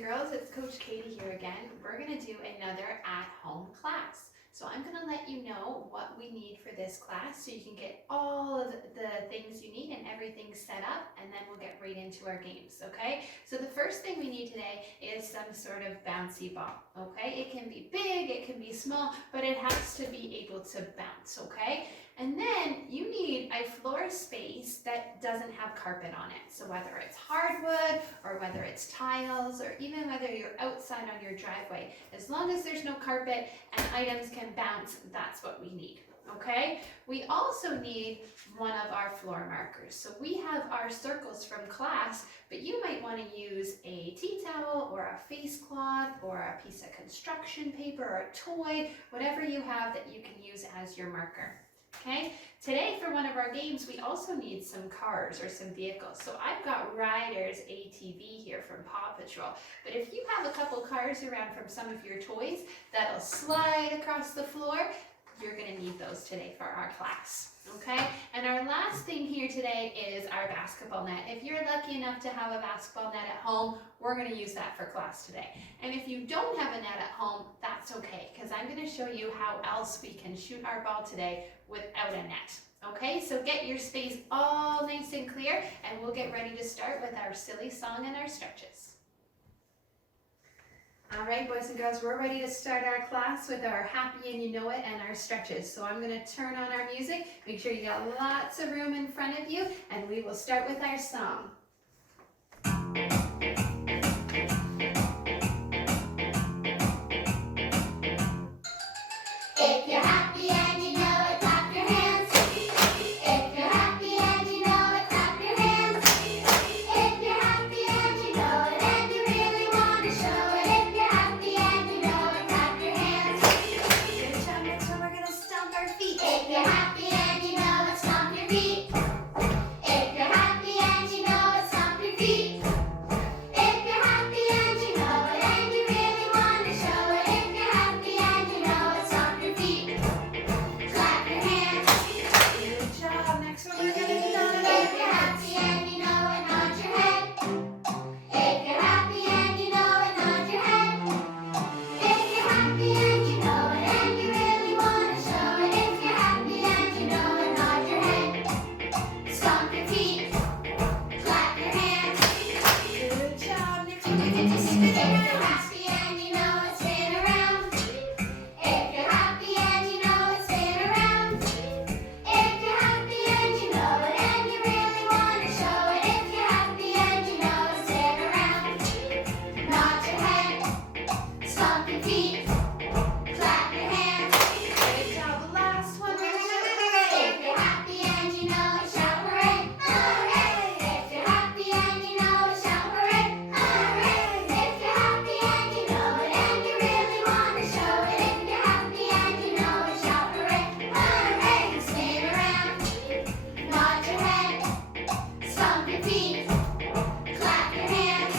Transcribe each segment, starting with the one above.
and girls, it's Coach Katie here again. We're going to do another at-home class. So I'm going to let you know what we need for this class so you can get all of the things you need and everything set up, and then we'll get right into our games, okay? So the first thing we need today is some sort of bouncy ball, okay? It can be big, it can be small, but it has to be able to bounce, okay? And then you need a floor space that doesn't have carpet on it. So whether it's hardwood or whether it's tiles or even whether you're outside on your driveway, as long as there's no carpet and items can bounce, that's what we need. Okay, we also need one of our floor markers. So we have our circles from class, but you might want to use a tea towel or a face cloth or a piece of construction paper or a toy, whatever you have that you can use as your marker. Okay, today for one of our games, we also need some cars or some vehicles. So I've got Ryder's ATV here from Paw Patrol. But if you have a couple cars around from some of your toys that'll slide across the floor, you're going to need those today for our class. Okay, and our last thing here today is our basketball net. If you're lucky enough to have a basketball net at home, we're going to use that for class today. And if you don't have a net at home, that's okay, because I'm going to show you how else we can shoot our ball today without a net. Okay, so get your space all nice and clear, and we'll get ready to start with our silly song and our stretches. All right, boys and girls, we're ready to start our class with our happy and you know it and our stretches. So I'm going to turn on our music. Make sure you got lots of room in front of you, and we will start with our song. If you're happy and you know it, clap your hands. If you're happy and you know it, clap your hands. If you're happy and you know it and you really want to show it, if you're happy and you know it, clap your hands. Good job. Next one, we're going to stomp our feet. If you're happy and you know it, stomp your feet. If you're happy and you know it, stomp your feet. If you're happy and you know it and you really want to show it, if you're happy and you know it, stomp your feet. Clap your hands. Good job. Next one, we're going to do that. If you're happy and you know it, nod your head. If you're happy and you know it, nod your head. If you're happy and you know it and you really want to show it, if you're happy and you know it, nod your head. Stomp your feet. Clap your hands. Good job. Next one, we're going to spin If you're around. happy and you know it, spin around. If you're happy and you know it, spin around. If you're happy and you know it and you really want to show it, if you're happy and you know it, spin around. Nod your head. Stomp your feet. Clap your hands. Good job. Last one, we're going to If you're happy and you know it, shout hooray! Hooray! If you're happy and you know it, shout hooray! Hooray! If you're happy and you know it and you really want to show it, if you're happy and you know it, shout hooray! Hooray! Spin around, nod your head, stomp your feet, clap your hands.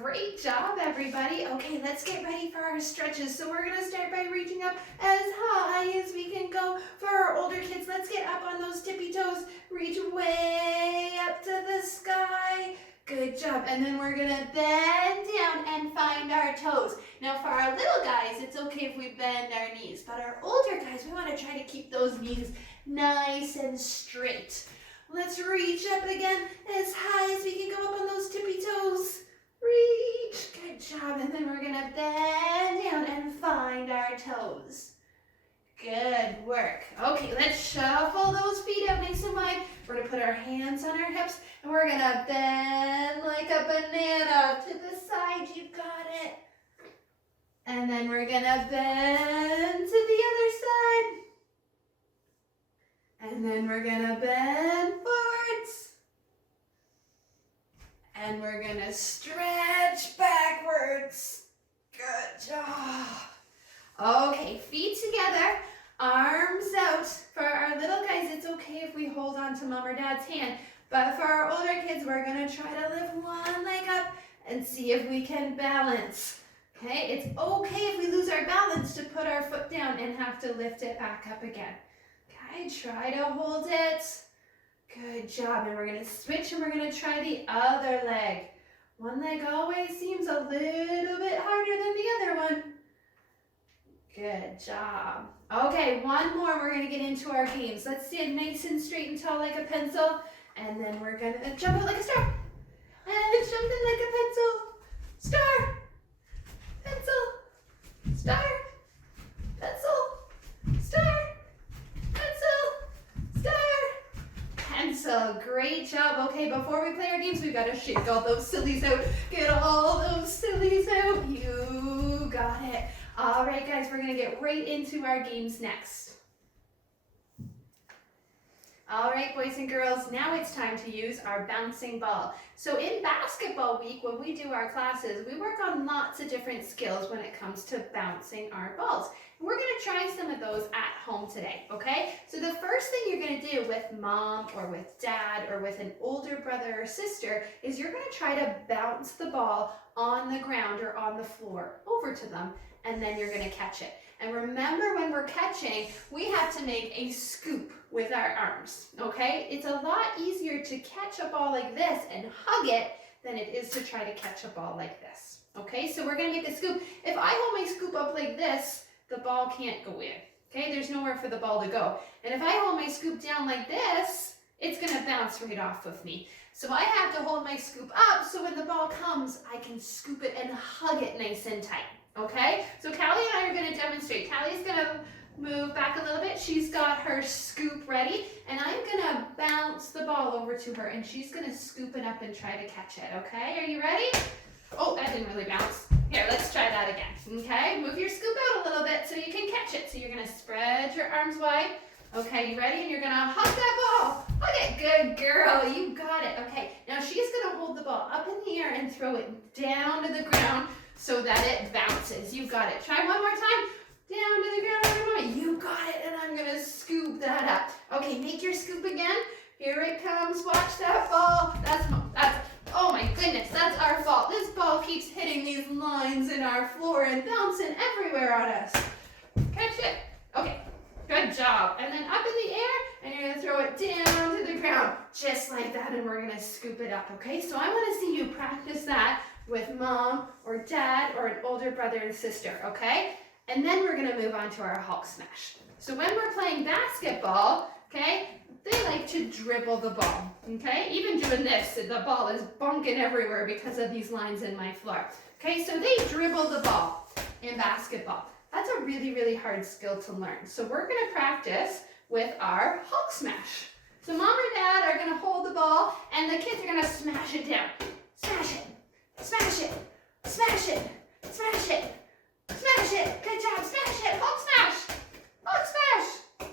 Great job, everybody. Okay, let's get ready for our stretches. So we're going to start by reaching up as high as we can go. For our older kids, let's get up on those tippy toes. Reach way up to the sky. Good job. And then we're going to bend down and find our toes. Now, for our little guys, it's okay if we bend our knees. But our older guys, we want to try to keep those knees nice and straight. Let's reach up again as high as we can go up on those tippy toes. Reach. Good job. And then we're going to bend down and find our toes. Good work. Okay, let's shuffle those feet out nice and wide. We're going to put our hands on our hips, and we're going to bend like a banana to the side. You got it. And then we're going to bend to the other side. And then we're going to bend forwards. And we're going to stretch backwards. Good job. Okay, feet together, arms out. For our little guys, it's okay if we hold on to mom or dad's hand. But for our older kids, we're going to try to lift one leg up and see if we can balance. Okay, it's okay if we lose our balance to put our foot down and have to lift it back up again. Okay, try to hold it. Good job. And we're going to switch and we're going to try the other leg. One leg always seems a little bit harder than the other one. Good job. Okay, one more. We're gonna get into our games. Let's stand nice and straight and tall like a pencil. And then we're gonna jump out like a star. And jump in like a pencil. Star. Pencil. Star. Pencil. Star. Pencil. Star. Pencil. Great job. Okay, before we play our games, we've got to shake all those sillies out. Get all those sillies out. You got it. All right, guys, we're going to get right into our games next. All right, boys and girls, now it's time to use our bouncing ball. So in basketball week, when we do our classes, we work on lots of different skills when it comes to bouncing our balls. And we're gonna try some of those at home today, okay? So the first thing you're gonna do with mom or with dad or with an older brother or sister is you're gonna try to bounce the ball on the ground or on the floor over to them, and then you're gonna catch it. And remember, when we're catching, we have to make a scoop with our arms, okay? It's a lot easier to catch a ball like this and hug it than it is to try to catch a ball like this, okay? So we're gonna make a scoop. If I hold my scoop up like this, the ball can't go in, okay? There's nowhere for the ball to go. And if I hold my scoop down like this, it's gonna bounce right off of me. So I have to hold my scoop up so when the ball comes, I can scoop it and hug it nice and tight. Okay, so Callie and I are going to demonstrate. Callie's going to move back a little bit. She's got her scoop ready, and I'm going to bounce the ball over to her, and she's going to scoop it up and try to catch it. Okay, are you ready? Oh, that didn't really bounce. Here, let's try that again. Okay, move your scoop out a little bit so you can catch it. So you're going to spread your arms wide. Okay, you ready? And you're going to hug that ball. Hug it. Good girl. You got it. Okay, now she's going to hold the ball up in the air and throw it down to the ground so that it bounces. You got it. Try one more time. Down to the ground. You got it. And I'm going to scoop that up. Okay, make your scoop again. Here it comes. Watch that ball. Oh my goodness, that's our fault. This ball keeps hitting these lines in our floor and bouncing everywhere on us. Catch it. Okay, good job. And then up in the air, and you're gonna throw it down to the ground, just like that, and we're gonna scoop it up, okay? So I wanna see you practice that with mom or dad or an older brother and sister, okay? And then we're gonna move on to our Hulk smash. So when we're playing basketball, okay, they like to dribble the ball, okay? Even doing this, the ball is bunking everywhere because of these lines in my floor. Okay, so they dribble the ball in basketball. That's a really, really hard skill to learn. So we're gonna practice with our Hulk smash. So mom or dad are gonna hold the ball and the kids are gonna smash it down. Smash it, smash it, smash it, smash it, smash it. Good job, smash it, Hulk smash, Hulk smash.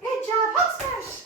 Good job, Hulk smash.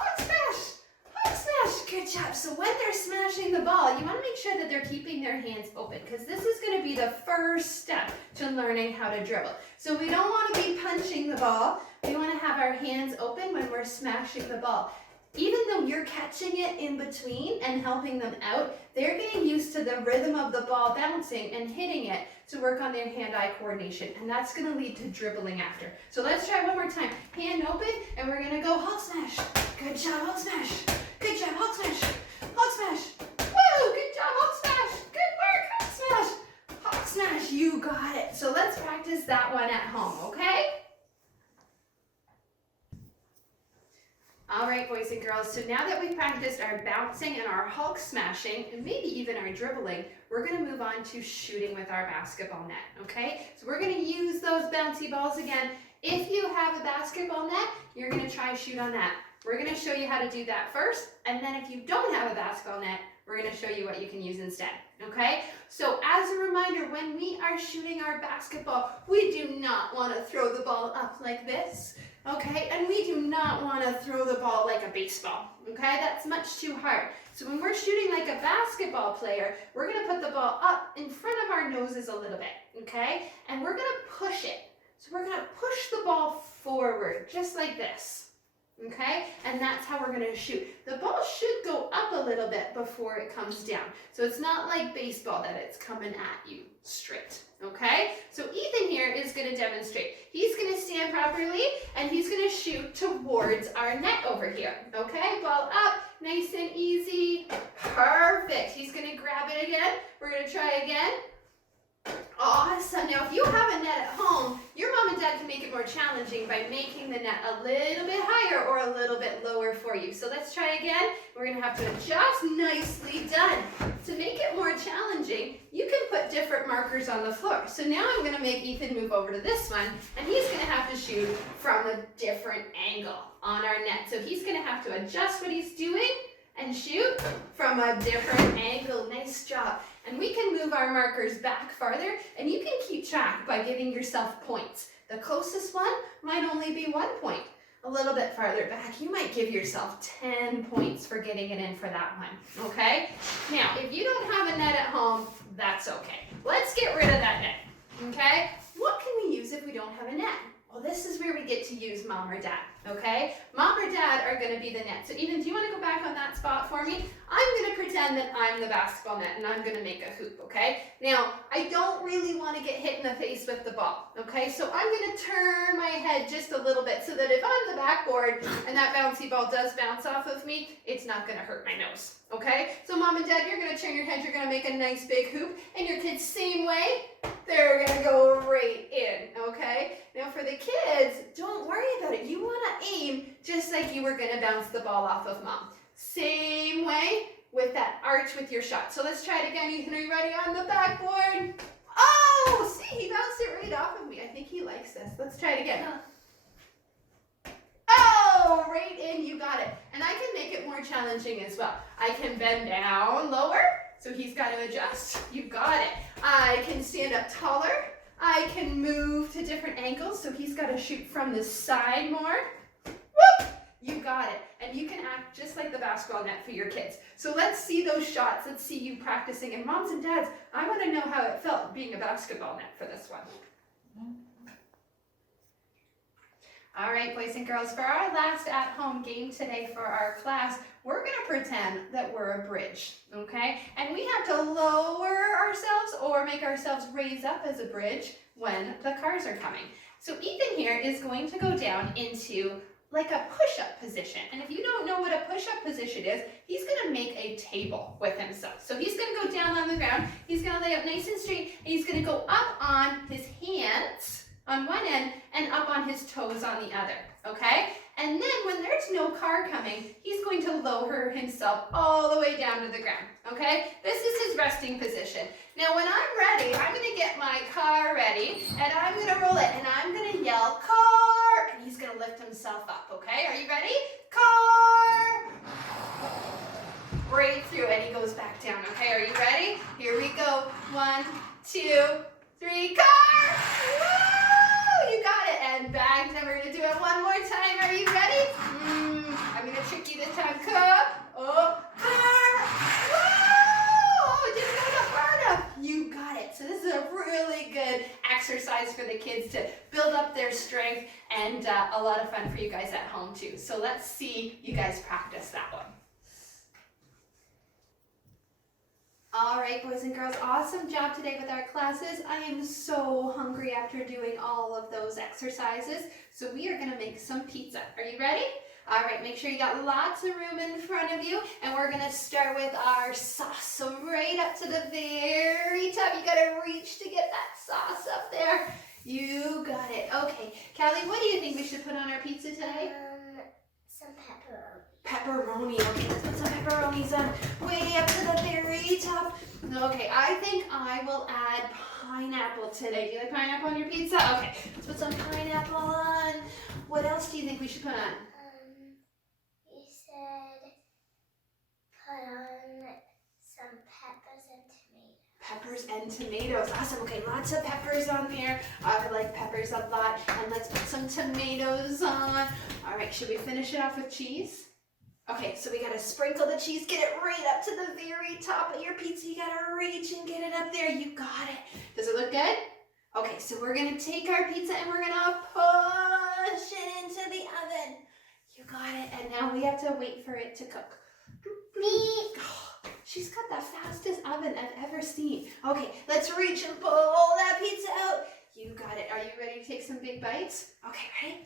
Hulk smash! Hulk smash! Good job. So when they're smashing the ball, you want to make sure that they're keeping their hands open because this is going to be the first step to learning how to dribble. So we don't want to be punching the ball. We want to have our hands open when we're smashing the ball. Even though you're catching it in between and helping them out, they're getting used to the rhythm of the ball bouncing and hitting it to work on their hand-eye coordination, and that's going to lead to dribbling after. So let's try one more time. Hand open, and we're going to go Hulk smash. Good job, Hulk smash. Good job, Hulk smash. Hulk smash. Woo! Good job, Hulk smash. Good work, Hulk smash. Hulk smash, you got it. So let's practice that one at home, okay? All right, boys and girls, so now that we've practiced our bouncing and our Hulk smashing, and maybe even our dribbling, we're gonna move on to shooting with our basketball net, okay? So we're gonna use those bouncy balls again. If you have a basketball net, you're gonna try shoot on that. We're gonna show you how to do that first, and then if you don't have a basketball net, we're gonna show you what you can use instead, okay? So as a reminder, when we are shooting our basketball, we do not wanna throw the ball up like this. Okay, and we do not want to throw the ball like a baseball, okay? That's much too hard. So when we're shooting like a basketball player, we're going to put the ball up in front of our noses a little bit, okay? And we're going to push it. So we're going to push the ball forward, just like this, okay? And that's how we're going to shoot. The ball should go up a little bit before it comes down. So it's not like baseball that it's coming at you straight, okay? So Ethan here is going to demonstrate. He's going to stand properly, and he's gonna shoot towards our net over here. Okay, ball up, nice and easy. Perfect. He's gonna grab it again. We're gonna try again. Awesome. Now, if you have a net at home, your mom and dad can make it more challenging by making the net a little bit higher or a little bit lower for you. So let's try again. We're going to have to adjust. Nicely done. To make it more challenging, you can put different markers on the floor. So now I'm going to make Ethan move over to this one, and he's going to have to shoot from a different angle on our net. So he's going to have to adjust what he's doing and shoot from a different angle. Nice job. And we can move our markers back farther, and you can keep track by giving yourself points. The closest one might only be 1 point. A little bit farther back, you might give yourself 10 points for getting it in for that one, okay? Now, if you don't have a net at home, that's okay. Let's get rid of that net, okay? What can we use if we don't have a net? Well, this is where we get to use mom or dad, okay? Mom or dad are going to be the net. So, Ethan, do you want to go back on that spot for me? I'm going to pretend that I'm the basketball net, and I'm going to make a hoop, okay? Now, I don't really want to get hit in the face with the ball, okay? So I'm going to turn my head just a little bit so that if I'm the backboard and that bouncy ball does bounce off of me, it's not going to hurt my nose, okay? So, Mom and Dad, you're going to turn your head. You're going to make a nice big hoop, and your kids, same way. They're going to go right in, okay? Now for the kids, don't worry about it. You want to aim just like you were going to bounce the ball off of mom. Same way with that arch with your shot. So let's try it again. Ethan, are you ready on the backboard? Oh, see, he bounced it right off of me. I think he likes this. Let's try it again. Oh, right in, you got it. And I can make it more challenging as well. I can bend down lower, so he's got to adjust. You got it. I can stand up taller. I can move to different angles, so he's got to shoot from the side more. Whoop! You got it. And you can act just like the basketball net for your kids. So let's see those shots. Let's see you practicing. And moms and dads, I want to know how it felt being a basketball net for this one. All right, boys and girls, for our last at-home game today for our class, we're going to pretend that we're a bridge, okay? And we have to lower ourselves or make ourselves raise up as a bridge when the cars are coming. So Ethan here is going to go down into like a push-up position. And if you don't know what a push-up position is, he's going to make a table with himself. So he's going to go down on the ground, he's going to lay up nice and straight, and he's going to go up on his hands on one end and up on his toes on the other, okay? And then when there's no car coming, he's going to lower himself all the way down to the ground, okay? This is his resting position. Now when I'm ready, I'm gonna get my car ready, and I'm gonna roll it, and I'm gonna yell, car, and he's gonna lift himself up, okay? Are you ready? Car! Right through, and he goes back down, okay? Are you ready? Here we go. 1, 2, 3, car! Woo! You got it, and back, and we're gonna do it one more time. Are you ready? I'm gonna trick you this time. Car! Oh, car! Whoa! Didn't go that far enough. You got it. So this is a really good exercise for the kids to build up their strength, and a lot of fun for you guys at home too. So let's see you guys practice that one. All right, boys and girls, awesome job today with our classes. I am so hungry after doing all of those exercises. So we are going to make some pizza. Are you ready? All right, make sure you got lots of room in front of you. And we're going to start with our sauce. So right up to the very top, you got to reach to get that sauce up there. You got it. Okay, Callie, what do you think we should put on our pizza today? Some pepperoni. Pepperoni. Okay, let's put some pepperonis on way up to the very top. Okay, I think I will add pineapple today. Do you like pineapple on your pizza? Okay, let's put some pineapple on. What else do you think we should put on? You said put on some peppers and tomatoes. Peppers and tomatoes. Awesome. Okay, lots of peppers on there. I like peppers a lot. And let's put some tomatoes on. All right, should we finish it off with cheese? Okay, so we gotta sprinkle the cheese, get it right up to the very top of your pizza. You gotta reach and get it up there. You got it. Does it look good? Okay, so we're gonna take our pizza and we're gonna push it into the oven. You got it. And now we have to wait for it to cook. Me. She's got the fastest oven I've ever seen. Okay, let's reach and pull that pizza out. You got it. Are you ready to take some big bites? Okay, ready?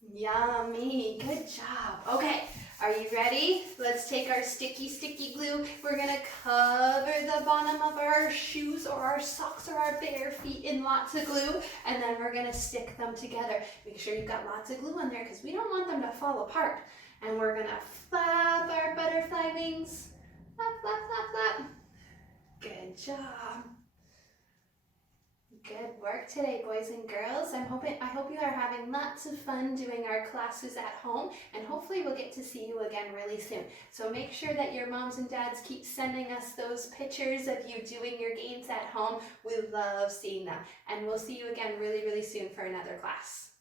Yummy, good job. Okay, are you ready? Let's take our sticky glue. We're gonna cover the bottom of our shoes or our socks or our bare feet in lots of glue, and then we're gonna stick them together. Make sure you've got lots of glue on there because we don't want them to fall apart. And we're gonna flap our butterfly wings. Flap, flap, flap, flap. Good job. Good work today, boys and girls. I hope you are having lots of fun doing our classes at home, and hopefully we'll get to see you again really soon. So make sure that your moms and dads keep sending us those pictures of you doing your games at home. We love seeing them, and we'll see you again really, really soon for another class.